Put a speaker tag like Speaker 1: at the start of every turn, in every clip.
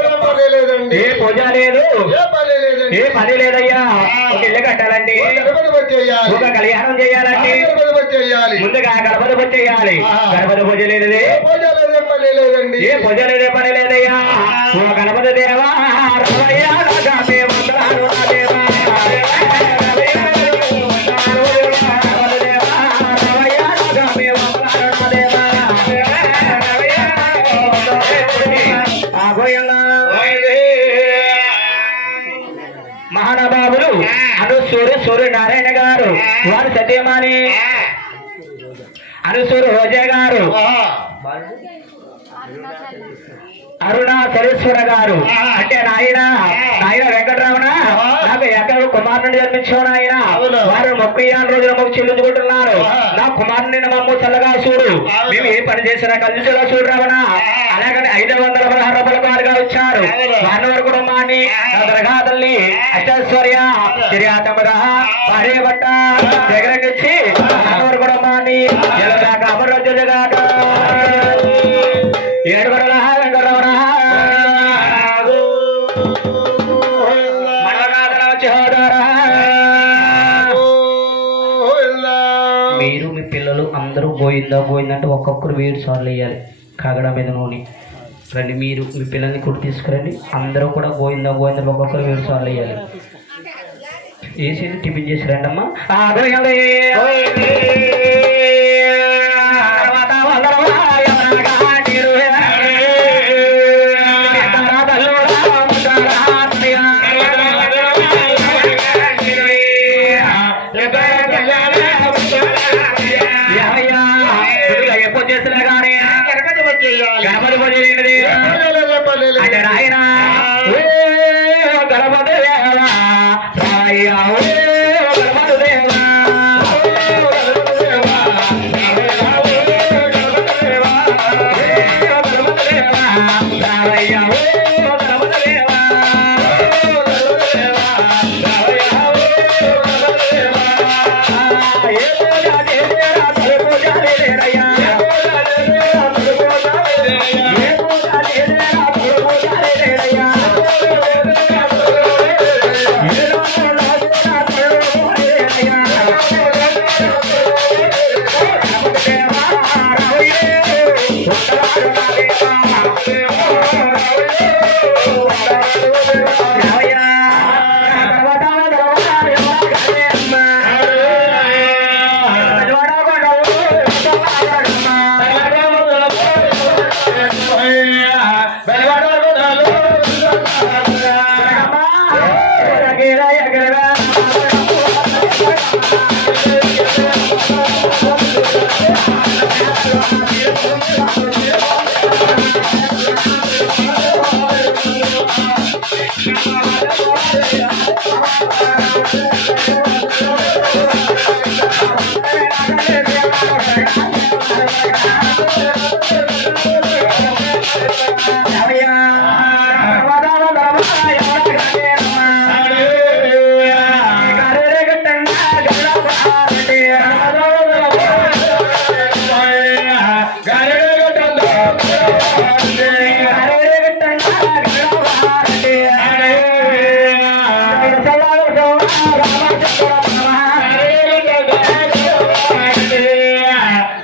Speaker 1: ఏ పూజ లేదు. ఏ పూజ లేదు ఏ పని లేదయ్యా. ఒక ఇల్లు కట్టాలండి. ఒక కళ్యాణం చేయాలండి. ముందుగా గణపతి పూజ చేయాలి. గణపతి పూజ లేదు ఏ పూజ లేదే పని లేదయ్యా. ఓ గణపతి దేవా అనుసూరు సూర్యనారాయణ గారు. వారి సత్యమాని. అనుసూరు రోజా గారు. అరుణాచలేశ్వర గారు. అంటే నాయన. నాయన కుమారుని జన్మించావు నాయన
Speaker 2: అవును.
Speaker 1: వారు ముప్పై ఆరు రోజులు మాకు చెల్లించుకుంటున్నారు నా కుమారుని మమ్మ చల్లగా చూడు. మేము ఏ పని చేసినా కలిసిగా చూడు రమణ. అలాగని ఐదు వందల పదహారు రూపాయల వారుగా వచ్చారు.
Speaker 2: అవును.
Speaker 1: వారి వరకు కుటుంబాన్ని తల్లి అష్టైశ్వర్య చిరియాతమద భార్య భట్ట పోయిందా పోయిందంటే ఒక్కొక్కరు వేరు సార్లు వేయాలి. కాగడ మీద నూనె. రండి మీరు మీ పిల్లల్ని కూడా తీసుకురండి. అందరూ కూడా పోయిందా పోయిందా ఒక్కొక్కరు వేరు సార్లు వేయాలి. వేసి టిఫిన్ చేసి రండమ్మా.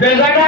Speaker 1: বেজাগা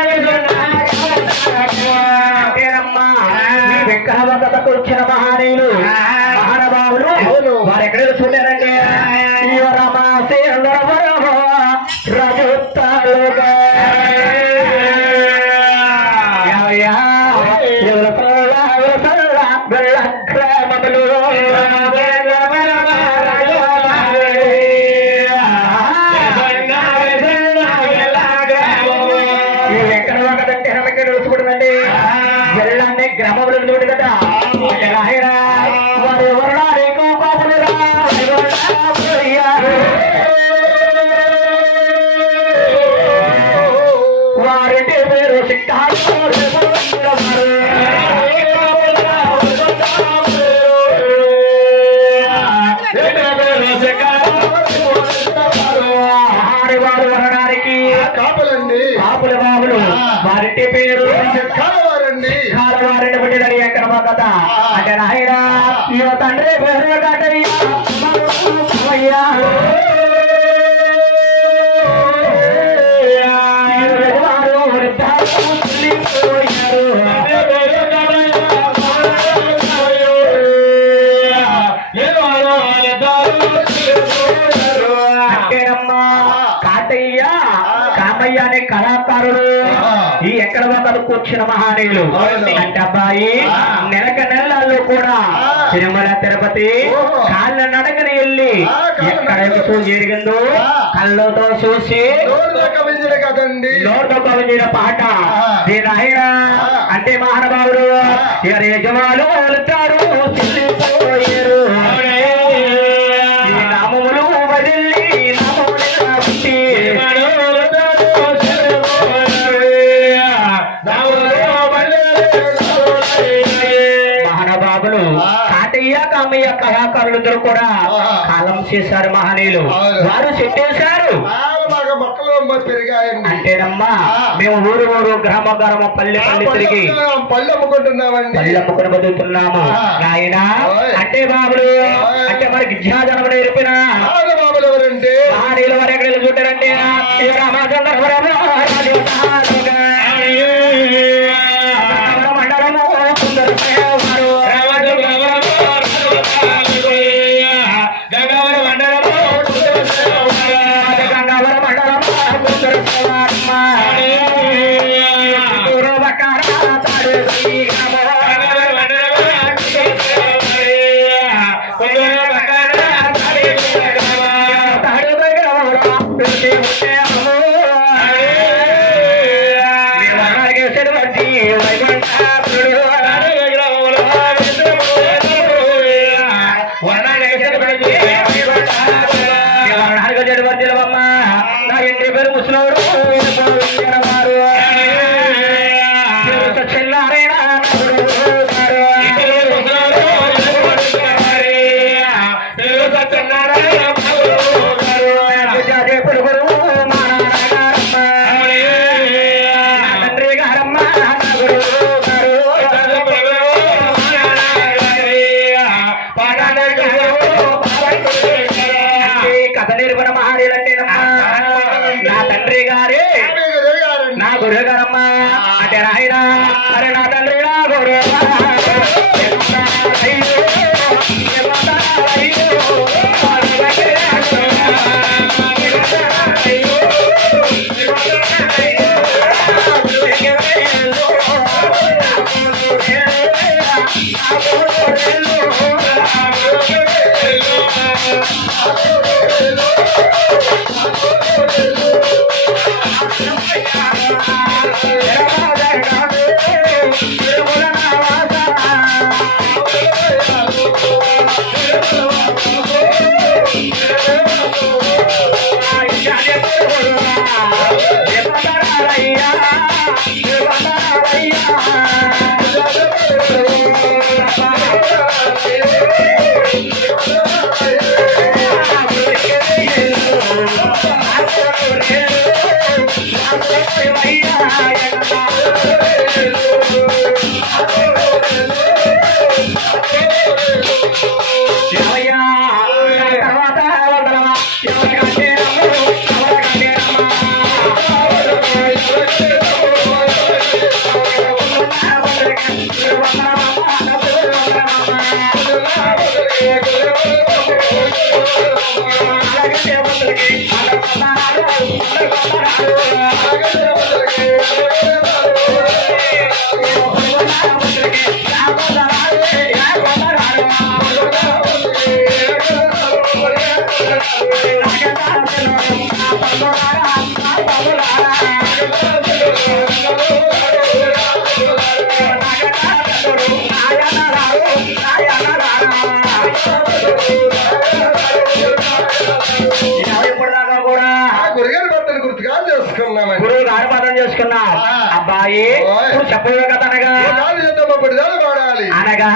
Speaker 1: కళాకారుడు ఈ ఎక్కడ ఒకరు కూర్చున్న మహానీయులు. అంటే అబ్బాయి నెలక నెలల్లో కూడా తిరుమల తిరుపతి కాళ్ళ నడకని వెళ్ళి ఎక్కడ జరిగిందో కళ్ళతో చూసి నోటితో కవించిన పాట. అంటే మహానుభావుడు. ఎవరి యజమాను వెళ్తారు కళాకారులందరూ కూడా కాలం చేశారు మహనీయులు. వారు చెప్పేశారు. అంటేనమ్మా మేము ఊరు ఊరు గ్రామ గ్రామ పల్లె పల్లె తిరిగి
Speaker 2: పళ్ళు అమ్ముకుంటున్నామండి
Speaker 1: పల్లె అమ్ముకుని బతుకుతున్నాము. నాయన అంటే బాబులు అంటే మనకి విద్యాధనం నేర్పిన
Speaker 2: బాబులు ఎవరంటే
Speaker 1: మహనీయులు వారు ఎక్కడ చూడారంటే గురుగరమ్మ అంటే రాయిరా అరే నా తండ్రి నా కదా అనగా? అనగా